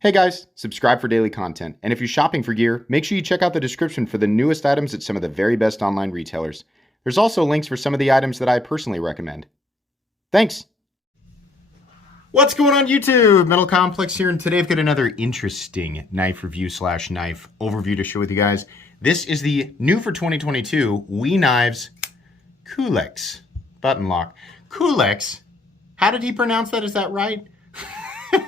Hey guys, subscribe for daily content. And if you're shopping for gear, make sure you check out the description for the newest items at some of the very best online retailers. There's also links for some of the items that I personally recommend. Thanks! What's going on YouTube? Metal Complex here, and today I've got another interesting knife review / knife overview to share with you guys. This is the new for 2022 WE Knives Culex button lock. Culex? How did he pronounce that? Is that right?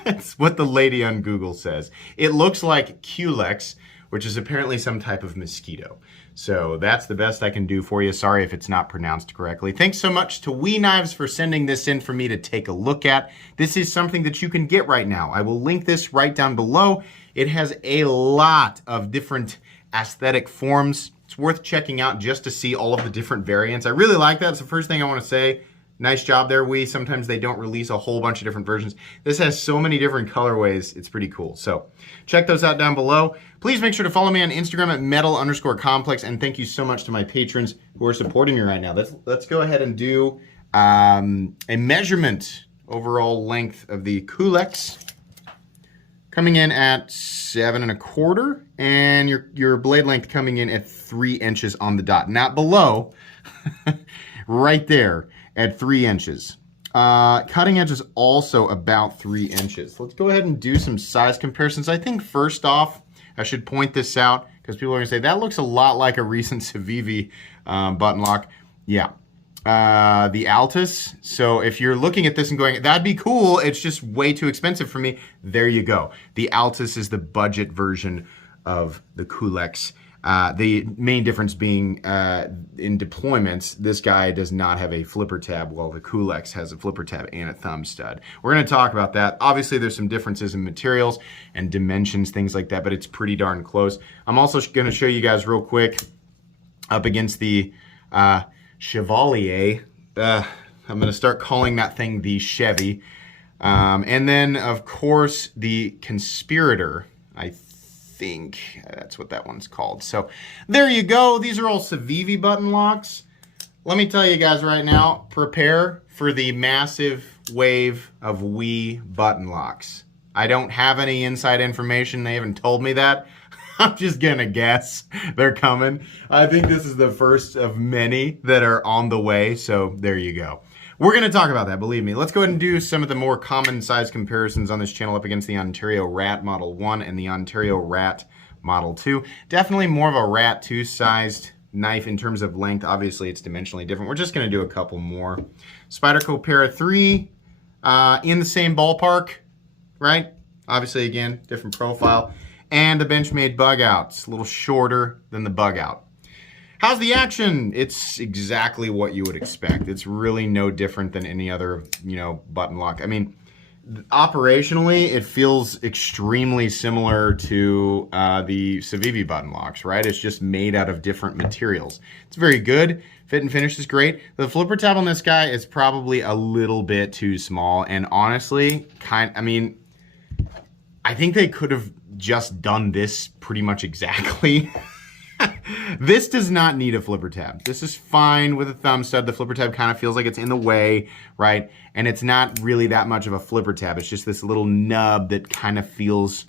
It's what the lady on Google says. It looks like Culex, which is apparently some type of mosquito. So that's the best I can do for you. Sorry if it's not pronounced correctly. Thanks so much to WE Knives for sending this in for me to take a look at. This is something that you can get right now. I will link this right down below. It has a lot of different aesthetic forms. It's worth checking out just to see all of the different variants. I really like that. It's the first thing I want to say. Nice job there, WE. Sometimes they don't release a whole bunch of different versions. This has so many different colorways. It's pretty cool. So check those out down below. Please make sure to follow me on Instagram at metal_complex. And thank you so much to my patrons who are supporting me right now. Let's go ahead and do a measurement overall length of the Culex. Coming in at 7 1/4, and your blade length coming in at 3 inches on the dot. Not below, right there. At 3 inches. Cutting edge is also about 3 inches. Let's go ahead and do some size comparisons. I think first off, I should point this out because people are going to say, that looks a lot like a recent Civivi button lock. Yeah. The Altus. So if you're looking at this and going, that'd be cool, it's just way too expensive for me, there you go. The Altus is the budget version of the Culex. The main difference being in deployments, this guy does not have a flipper tab, while the Culex has a flipper tab and a thumb stud. We're going to talk about that. Obviously, there's some differences in materials and dimensions, things like that, but it's pretty darn close. I'm also going to show you guys real quick up against the Chevalier. I'm going to start calling that thing the Chevy. And then, of course, the Conspirator, I think that's what that one's called. So there you go. These are all Civivi button locks. Let me tell you guys right now, prepare for the massive wave of WE button locks. I don't have any inside information. They haven't told me that. I'm just gonna guess they're coming. I think this is the first of many that are on the way. So there you go. We're going to talk about that, believe me. Let's go ahead and do some of the more common size comparisons on this channel up against the Ontario Rat Model 1 and the Ontario Rat Model 2. Definitely more of a Rat 2 sized knife in terms of length. Obviously, it's dimensionally different. We're just going to do a couple more. Spyderco Para 3, in the same ballpark, right? Obviously, again, different profile. And the Benchmade Bug Out. It's a little shorter than the Bug Out. How's the action? It's exactly what you would expect. It's really no different than any other, button lock. I mean, operationally, it feels extremely similar to the Civivi button locks, right? It's just made out of different materials. It's very good. Fit and finish is great. The flipper tab on this guy is probably a little bit too small, and honestly, I think they could have just done this pretty much exactly. This does not need a flipper tab. This is fine with a thumb stud. The flipper tab kind of feels like it's in the way, right? And it's not really that much of a flipper tab. It's just this little nub that kind of feels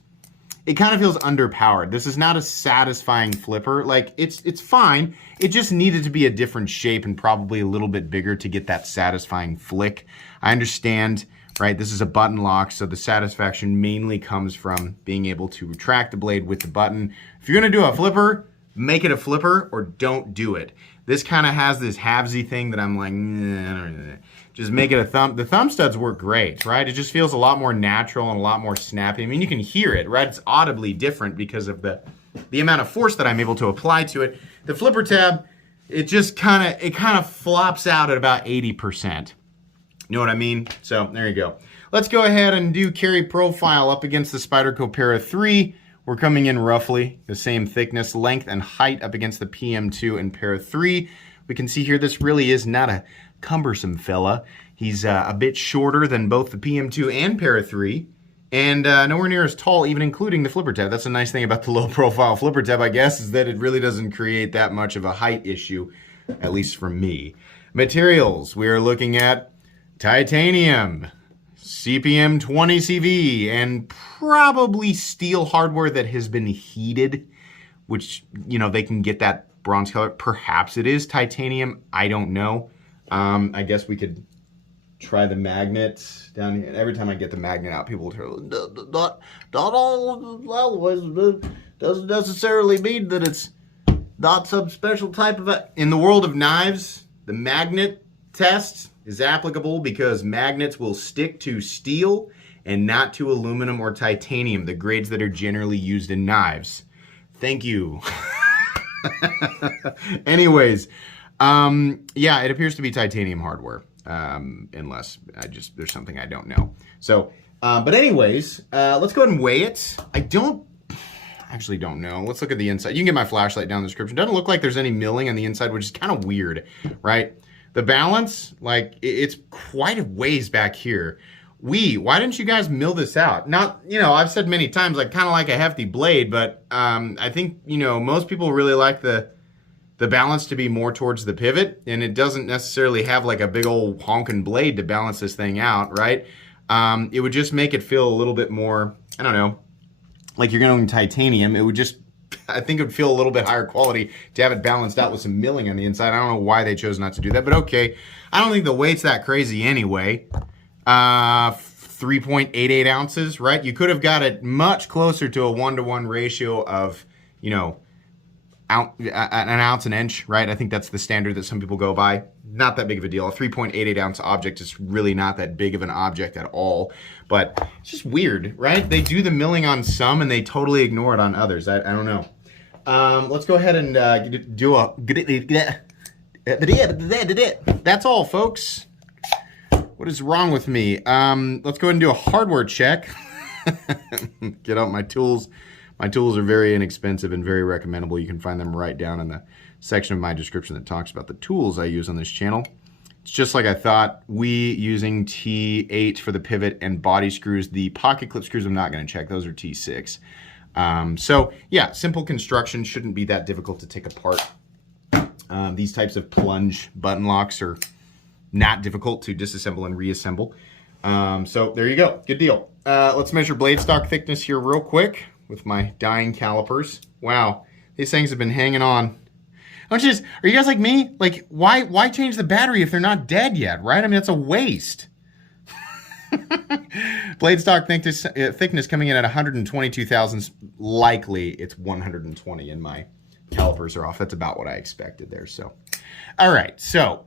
underpowered. This is not a satisfying flipper. Like, it's fine. It just needed to be a different shape and probably a little bit bigger to get that satisfying flick. I understand, right? This is a button lock, so the satisfaction mainly comes from being able to retract the blade with the button. If you're going to do a flipper, make it a flipper or don't do it. This kind of has this halvesy thing that I'm like, just make it a thumb. The thumb studs work great, right? It just feels a lot more natural and a lot more snappy. I mean, you can hear it, right? It's audibly different because of the amount of force that I'm able to apply to it. The flipper tab, it kind of flops out at about 80%. You know what I mean? So there you go. Let's go ahead and do carry profile up against the Spyderco Para 3. We're coming in roughly the same thickness, length, and height up against the PM2 and Para 3. We can see here this really is not a cumbersome fella. He's a bit shorter than both the PM2 and Para 3, and nowhere near as tall, even including the flipper tab. That's a nice thing about the low-profile flipper tab, I guess, is that it really doesn't create that much of a height issue, at least for me. Materials, we are looking at titanium. CPM 20CV, and probably steel hardware that has been heated, which, you know, they can get that bronze color. Perhaps it is titanium. I don't know. I guess we could try the magnet down here. And every time I get the magnet out, people will tell, not always doesn't necessarily mean that it's not some special type of in the world of knives, the magnet test is applicable because magnets will stick to steel and not to aluminum or titanium, the grades that are generally used in knives. Thank you. Anyways, yeah, it appears to be titanium hardware, unless there's something I don't know. So, but anyways, let's go ahead and weigh it. I actually don't know. Let's look at the inside. You can get my flashlight down in the description. Doesn't look like there's any milling on the inside, which is kind of weird, right? The balance, like, it's quite a ways back here. Why didn't you guys mill this out? Not, you know, I've said many times, like, kind of like a hefty blade, but I think, you know, most people really like the balance to be more towards the pivot, and it doesn't necessarily have like a big old honking blade to balance this thing out, right? It would just make it feel a little bit more, I don't know, like you're going titanium. It would just, I think it would feel a little bit higher quality to have it balanced out with some milling on the inside. I don't know why they chose not to do that, but okay. I don't think the weight's that crazy anyway. 3.88 ounces, right? You could have got it much closer to a 1-to-1 ratio of, you know, an ounce an inch, right? I think that's the standard that some people go by. Not that big of a deal. A 3.88 ounce object is really not that big of an object at all, but it's just weird, right? They do the milling on some and they totally ignore it on others. I don't know. Let's go ahead and do a... That's all, folks. What is wrong with me? Let's go ahead and do a hardware check. Get out my tools. My tools are very inexpensive and very recommendable. You can find them right down in the section of my description that talks about the tools I use on this channel. It's just like I thought. WE using T8 for the pivot and body screws. The pocket clip screws I'm not going to check. Those are T6. So yeah, simple construction. Shouldn't be that difficult to take apart. These types of plunge button locks are not difficult to disassemble and reassemble. So there you go. Good deal. Let's measure blade stock thickness here real quick with my dying calipers. Wow, these things have been hanging on. Are you guys like me? Like, why change the battery if they're not dead yet, right? I mean, that's a waste. Blade stock thickness coming in at 122 thousandths. Likely it's 120 and my calipers are off. That's about what I expected there. So, all right. So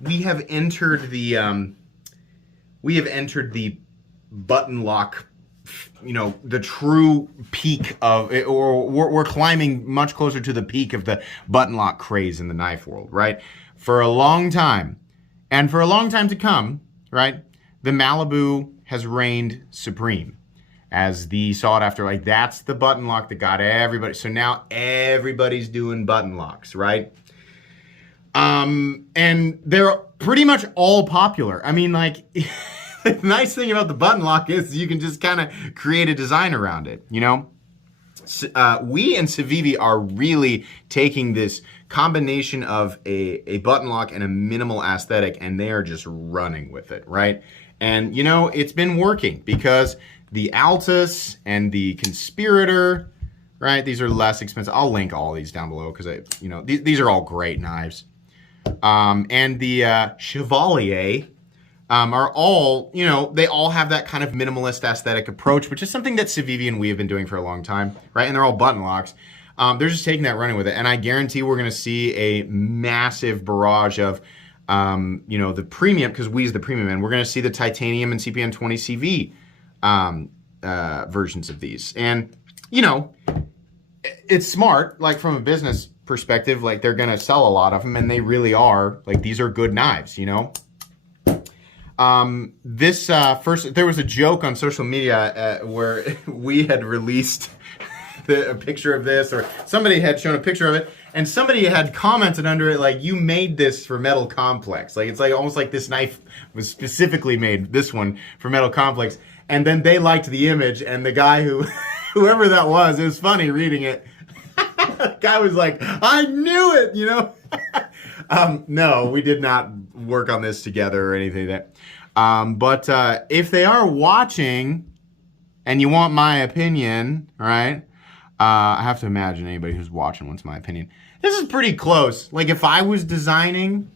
we have entered the button lock, you know, the true peak of it, or we're climbing much closer to the peak of the button lock craze in the knife world, right? For a long time, and for a long time to come, right? The Malibu has reigned supreme as the sought after, like, that's the button lock that got everybody. So now everybody's doing button locks, right? And they're pretty much all popular. I mean, like, the nice thing about the button lock is you can just kind of create a design around it, you know? WE and Civivi are really taking this combination of a button lock and a minimal aesthetic, and they are just running with it, right? And, you know, it's been working because the Altus and the Conspirator, right? These are less expensive. I'll link all these down below because, you know, these are all great knives. And the Chevalier are all, you know, they all have that kind of minimalist aesthetic approach, which is something that Civivi and WE have been doing for a long time, right? And they're all button locks. They're just taking that, running with it. And I guarantee we're going to see a massive barrage of, you know, the premium, because WE's the premium end. We're going to see the titanium and CPM 20 CV versions of these. And, you know, it's smart, like, from a business perspective, like, they're going to sell a lot of them, and they really are. Like, these are good knives, you know? First, there was a joke on social media where we had released a picture of this, or somebody had shown a picture of it, and somebody had commented under it, like, you made this for Metal Complex. Like, it's like almost like this knife was specifically made, this one, for Metal Complex. And then they liked the image, and the guy whoever that was, it was funny reading it. The guy was like, I knew it, you know? No, we did not work on this together or anything like that. But if they are watching and you want my opinion, right? I have to imagine anybody who's watching wants my opinion. This is pretty close. Like if I was designing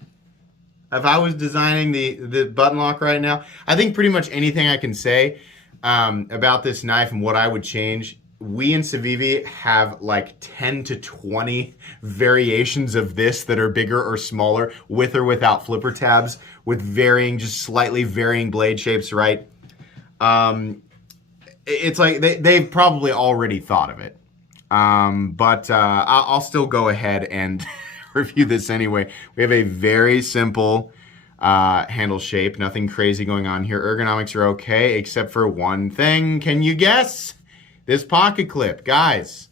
the button lock right now, I think pretty much anything I can say about this knife and what I would change. We in Civivi have like 10 to 20 variations of this that are bigger or smaller, with or without flipper tabs, with varying, just slightly varying blade shapes, right? It's like they've probably already thought of it. But I'll still go ahead and review this anyway. We have a very simple handle shape, nothing crazy going on here. Ergonomics are okay, except for one thing. Can you guess? This pocket clip. Guys,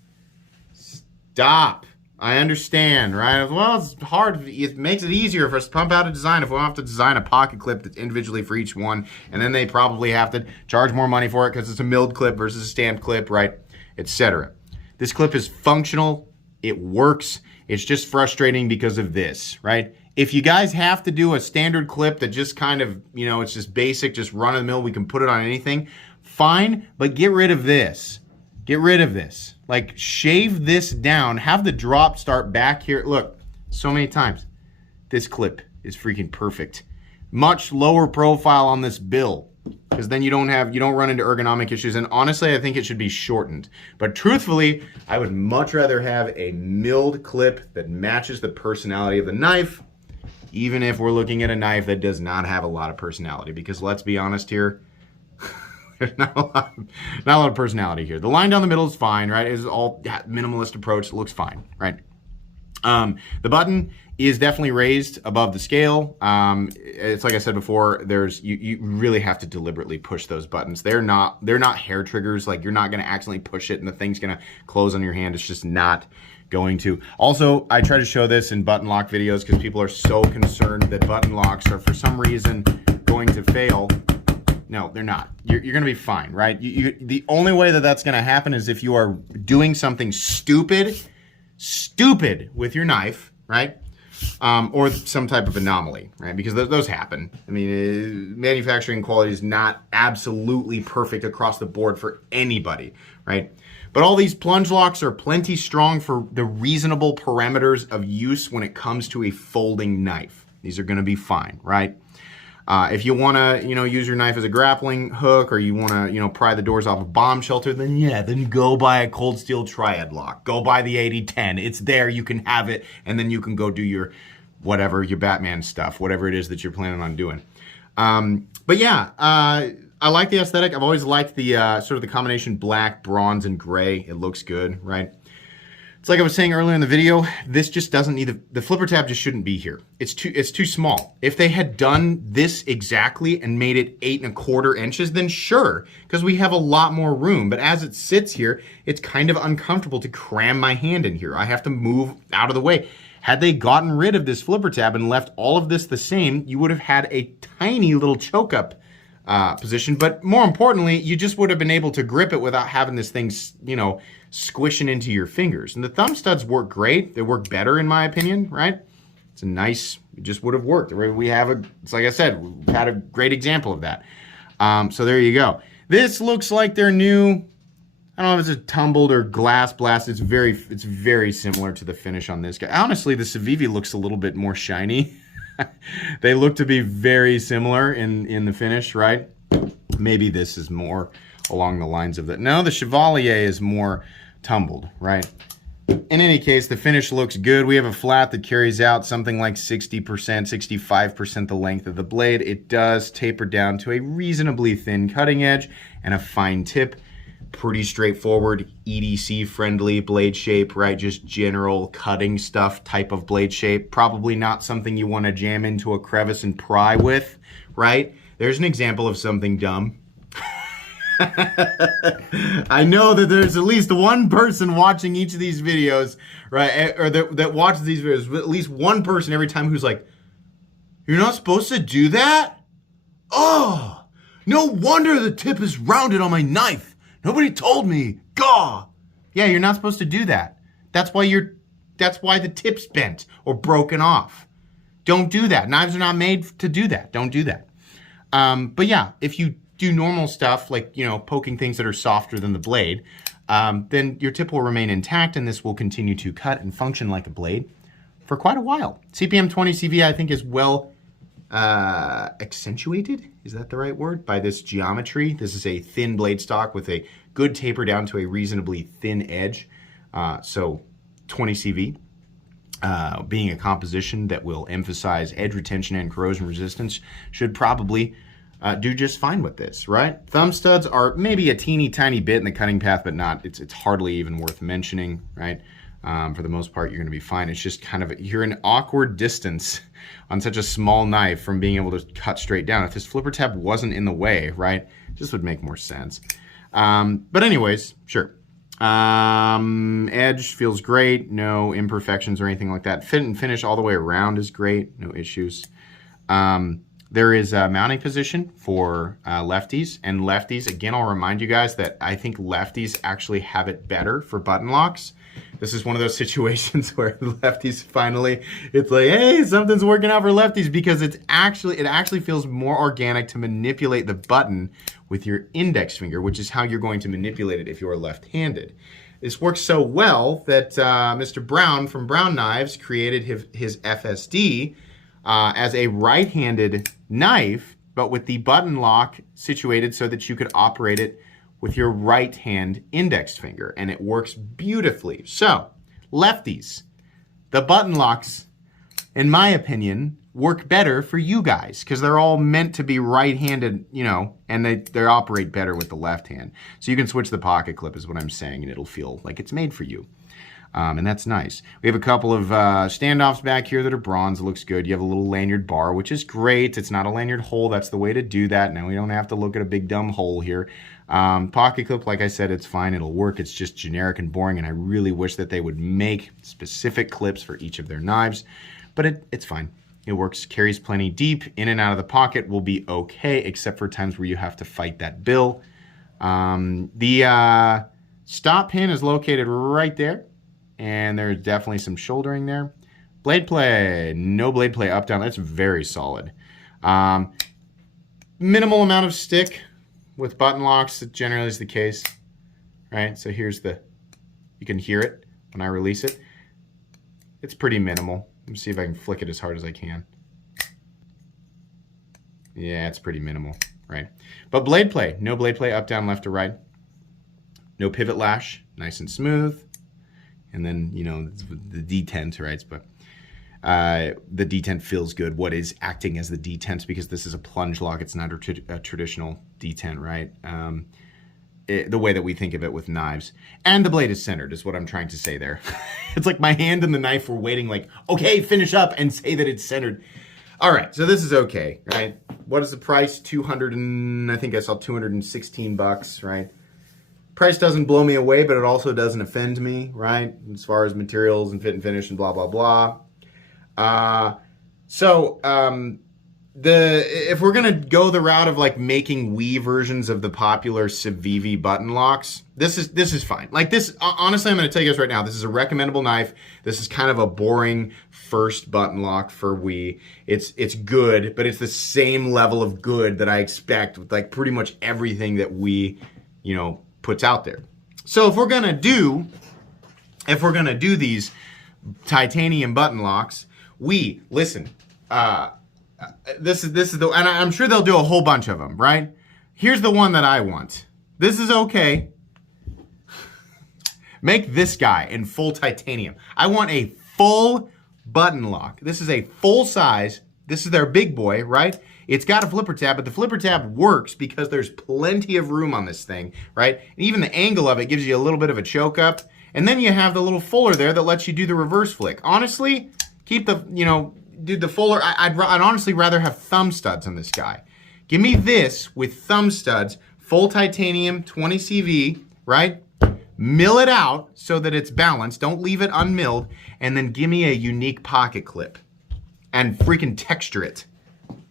stop. I understand, right? Well, it's hard. It makes it easier for us to pump out a design if we don't have to design a pocket clip that's individually for each one, and then they probably have to charge more money for it because it's a milled clip versus a stamped clip, right? Etc. This clip is functional. It works. It's just frustrating because of this, right? If you guys have to do a standard clip that just kind of, you know, it's just basic, just run of the mill, we can put it on anything, fine, but get rid of this. Get rid of this. Like, shave this down. Have the drop start back here. Look, so many times. This clip is freaking perfect. Much lower profile on this bill, because then you don't run into ergonomic issues. And honestly, I think it should be shortened. But truthfully, I would much rather have a milled clip that matches the personality of the knife, even if we're looking at a knife that does not have a lot of personality. Because let's be honest here, there's not a lot of personality here. The line down the middle is fine, right? It's all minimalist approach. It looks fine, right? The button is definitely raised above the scale. It's like I said before, you really have to deliberately push those buttons. They're not hair triggers. Like, you're not going to accidentally push it and the thing's going to close on your hand. It's just not going to. Also, I try to show this in button lock videos because people are so concerned that button locks are for some reason going to fail. No, they're not. You're going to be fine, right? The only way that that's going to happen is if you are doing something stupid with your knife, right? Or some type of anomaly, right? Because those happen. I mean, manufacturing quality is not absolutely perfect across the board for anybody, right? But all these plunge locks are plenty strong for the reasonable parameters of use when it comes to a folding knife. These are going to be fine, right? If you want to, use your knife as a grappling hook, or you want to, pry the doors off a bomb shelter, then go buy a cold steel triad lock. Go buy the 8010. It's there. You can have it, and then you can go do your whatever, your Batman stuff, whatever it is that you're planning on doing. But yeah, I like the aesthetic. I've always liked the sort of the combination black, bronze, and gray. It looks good, right? It's like I was saying earlier in the video, this just doesn't need the flipper tab just shouldn't be here. It's too small. If they had done this exactly and made it 8¼ inches, then sure, because we have a lot more room. But as it sits here, it's kind of uncomfortable to cram my hand in here. I have to move out of the way. Had they gotten rid of this flipper tab and left all of this the same, you would have had a tiny little choke up position, but more importantly, you just would have been able to grip it without having this thing, squishing into your fingers. And the thumb studs work great. They work better, in my opinion, right? It's a nice, it just would have worked. It's like I said, we had a great example of that. So there you go. This looks like their new, I don't know if it's a tumbled or glass blast. It's very similar to the finish on this guy. Honestly, the Civivi looks a little bit more shiny. They look to be very similar in the finish, right? Maybe this is more along the lines of that. No, the Chevalier is more tumbled, right? In any case, the finish looks good. We have a flat that carries out something like 60%, 65% the length of the blade. It does taper down to a reasonably thin cutting edge and a fine tip. Pretty straightforward, EDC friendly blade shape, right? Just general cutting stuff type of blade shape. Probably not something you want to jam into a crevice and pry with, right? There's an example of something dumb. I know that there's at least one person watching each of these videos, right? Or that watches these videos, at least one person every time who's like, you're not supposed to do that? Oh, no wonder the tip is rounded on my knife. Nobody told me. Gah! Yeah, you're not supposed to do that. That's why the tip's bent or broken off. Don't do that. Knives are not made to do that. Don't do that. But yeah, if you do normal stuff like, poking things that are softer than the blade, then your tip will remain intact and this will continue to cut and function like a blade for quite a while. CPM 20 CV, I think, is well accentuated. Is that the right word? By this geometry. This is a thin blade stock with a good taper down to a reasonably thin edge. So 20 CV. Being a composition that will emphasize edge retention and corrosion resistance should probably do just fine with this, right? Thumb studs are maybe a teeny tiny bit in the cutting path, but not, it's hardly even worth mentioning, right? For the most part, you're gonna be fine. It's just kind of, you're an awkward distance on such a small knife from being able to cut straight down. If this flipper tab wasn't in the way, right? This would make more sense. But anyways, sure. Edge feels great, no imperfections or anything like that. Fit and finish all the way around is great, no issues. There is a mounting position for lefties, and lefties, again, I'll remind you guys that I think lefties actually have it better for button locks. This is one of those situations where lefties finally, it's like, hey, something's working out for lefties, because it actually feels more organic to manipulate the button with your index finger, which is how you're going to manipulate it if you're left-handed. This works so well that Mr. Brown from Brown Knives created his FSD as a right-handed knife, but with the button lock situated so that you could operate it with your right hand index finger, and it works beautifully. So, lefties, the button locks, in my opinion, work better for you guys because they're all meant to be right-handed, and they operate better with the left hand. So you can switch the pocket clip is what I'm saying, and it'll feel like it's made for you. And that's nice. We have a couple of standoffs back here that are bronze. It looks good. You have a little lanyard bar, which is great. It's not a lanyard hole. That's the way to do that. Now we don't have to look at a big dumb hole here. Pocket clip, like I said, it's fine. It'll work. It's just generic and boring, and I really wish that they would make specific clips for each of their knives. But it's fine. It works. Carries plenty deep. In and out of the pocket will be okay, except for times where you have to fight that bill. The stop pin is located right there. And there's definitely some shouldering there. Blade play, no blade play up, down. That's very solid. Minimal amount of stick with button locks. It generally is the case, right? So here's you can hear it when I release it. It's pretty minimal. Let me see if I can flick it as hard as I can. Yeah, it's pretty minimal, right? But blade play, no blade play up, down, left, or right. No pivot lash, nice and smooth. And then, the detent, right? But the detent feels good. What is acting as the detent, because this is a plunge lock, it's not a traditional detent, right? The way that we think of it with knives. And the blade is centered, is what I'm trying to say there. It's like my hand and the knife were waiting like, okay, finish up and say that it's centered. All right, so this is okay, right? What is the price? I think I saw 216 bucks, right? Price doesn't blow me away, but it also doesn't offend me, right? As far as materials and fit and finish and blah, blah, blah. If we're going to go the route of like making WE versions of the popular Civivi button locks, this is fine. Like this, honestly, I'm going to tell you guys right now, this is a recommendable knife. This is kind of a boring first button lock for WE. It's good, but it's the same level of good that I expect with like pretty much everything that WE, puts out there. So if we're gonna do these titanium button locks, this is the, and I'm sure they'll do a whole bunch of them, right? Here's the one that I want. This is okay. Make this guy in full titanium. I want a full button lock. This is a full size. This is their big boy, right? It's got a flipper tab, but the flipper tab works because there's plenty of room on this thing, right? And even the angle of it gives you a little bit of a choke up. And then you have the little fuller there that lets you do the reverse flick. Honestly, keep the, do the fuller. I'd honestly rather have thumb studs on this guy. Give me this with thumb studs, full titanium, 20 CV, right? Mill it out so that it's balanced. Don't leave it unmilled. And then give me a unique pocket clip and freaking texture it.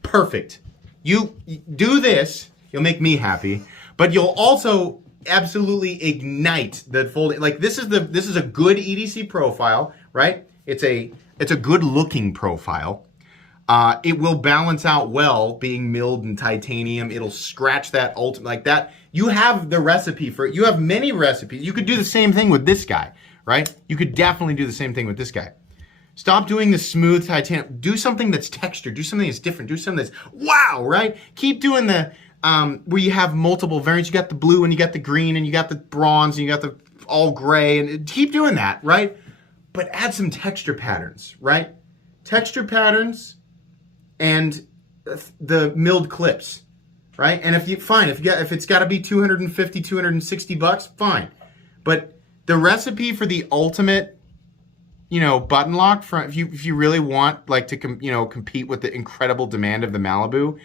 Perfect. You do this, you'll make me happy, but you'll also absolutely ignite the folding. Like this is a good EDC profile, right? It's a good looking profile. It will balance out well being milled in titanium. It'll scratch that ultimate like that. You have the recipe for it. You have many recipes. You could do the same thing with this guy, right? You could definitely do the same thing with this guy. Stop doing the smooth titanium. Do something that's textured. Do something that's different. Do something that's wow, right? Keep doing the where you have multiple variants. You got the blue and you got the green and you got the bronze and you got the all gray and keep doing that, right? But add some texture patterns, right? Texture patterns and the milled clips, right? And if it's got to be 250, 260 bucks, fine. But the recipe for the ultimate, button lock for if you really want like to compete with the incredible demand of the Malibu,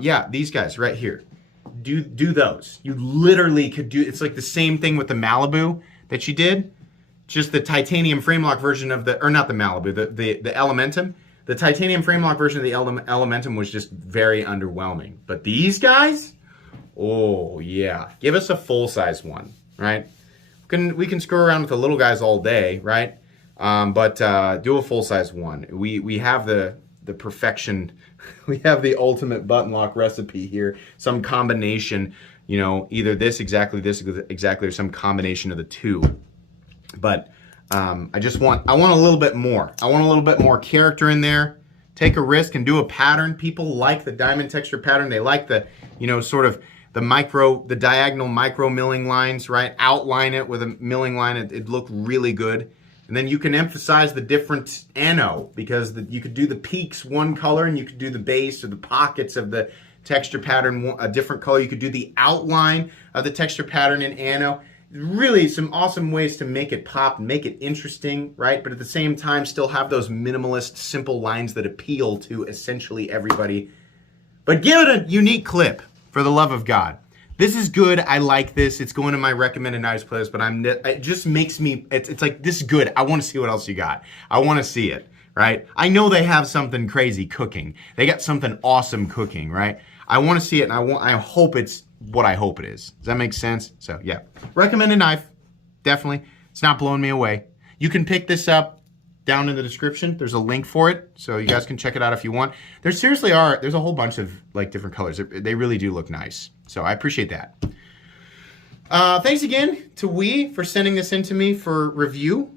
yeah, these guys right here, do those. You literally could do. It's like the same thing with the Malibu that you did, just the titanium frame lock version of the, or not the Malibu, the Elementum. The titanium frame lock version of the Elementum was just very underwhelming. But these guys, oh yeah, give us a full size one, right? We can screw around with the little guys all day, right? But do a full size one. We have the perfection. We have the ultimate button lock recipe here. Some combination, either this exactly, or some combination of the two. But I want a little bit more. I want a little bit more character in there. Take a risk and do a pattern. People like the diamond texture pattern. They like the, sort of the diagonal micro milling lines, right? Outline it with a milling line. It looked really good. And then you can emphasize the different ano, because you could do the peaks one color and you could do the base or the pockets of the texture pattern a different color. You could do the outline of the texture pattern in ano. Really some awesome ways to make it pop and make it interesting, right? But at the same time, still have those minimalist, simple lines that appeal to essentially everybody. But give it a unique clip, for the love of God. This is good. I like this. It's going to my recommended knives playlist, but it just makes me, it's like, this is good. I want to see what else you got. I want to see it, right? I know they have something crazy cooking. They got something awesome cooking, right? I want to see it, and I hope it's what I hope it is. Does that make sense? So yeah, recommended knife, definitely. It's not blowing me away. You can pick this up down in the description. There's a link for it, so you guys can check it out if you want. There's a whole bunch of like different colors. They really do look nice. So I appreciate that. Thanks again to WE for sending this in to me for review.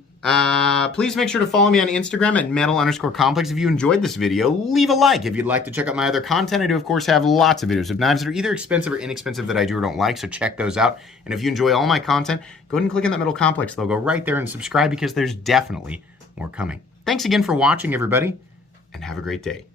Please make sure to follow me on Instagram at metal_complex. If you enjoyed this video, leave a like. If you'd like to check out my other content, I do, of course, have lots of videos of knives that are either expensive or inexpensive that I do or don't like, so check those out. And if you enjoy all my content, go ahead and click on that Metal Complex logo right there and subscribe, because there's definitely more coming. Thanks again for watching, everybody, and have a great day.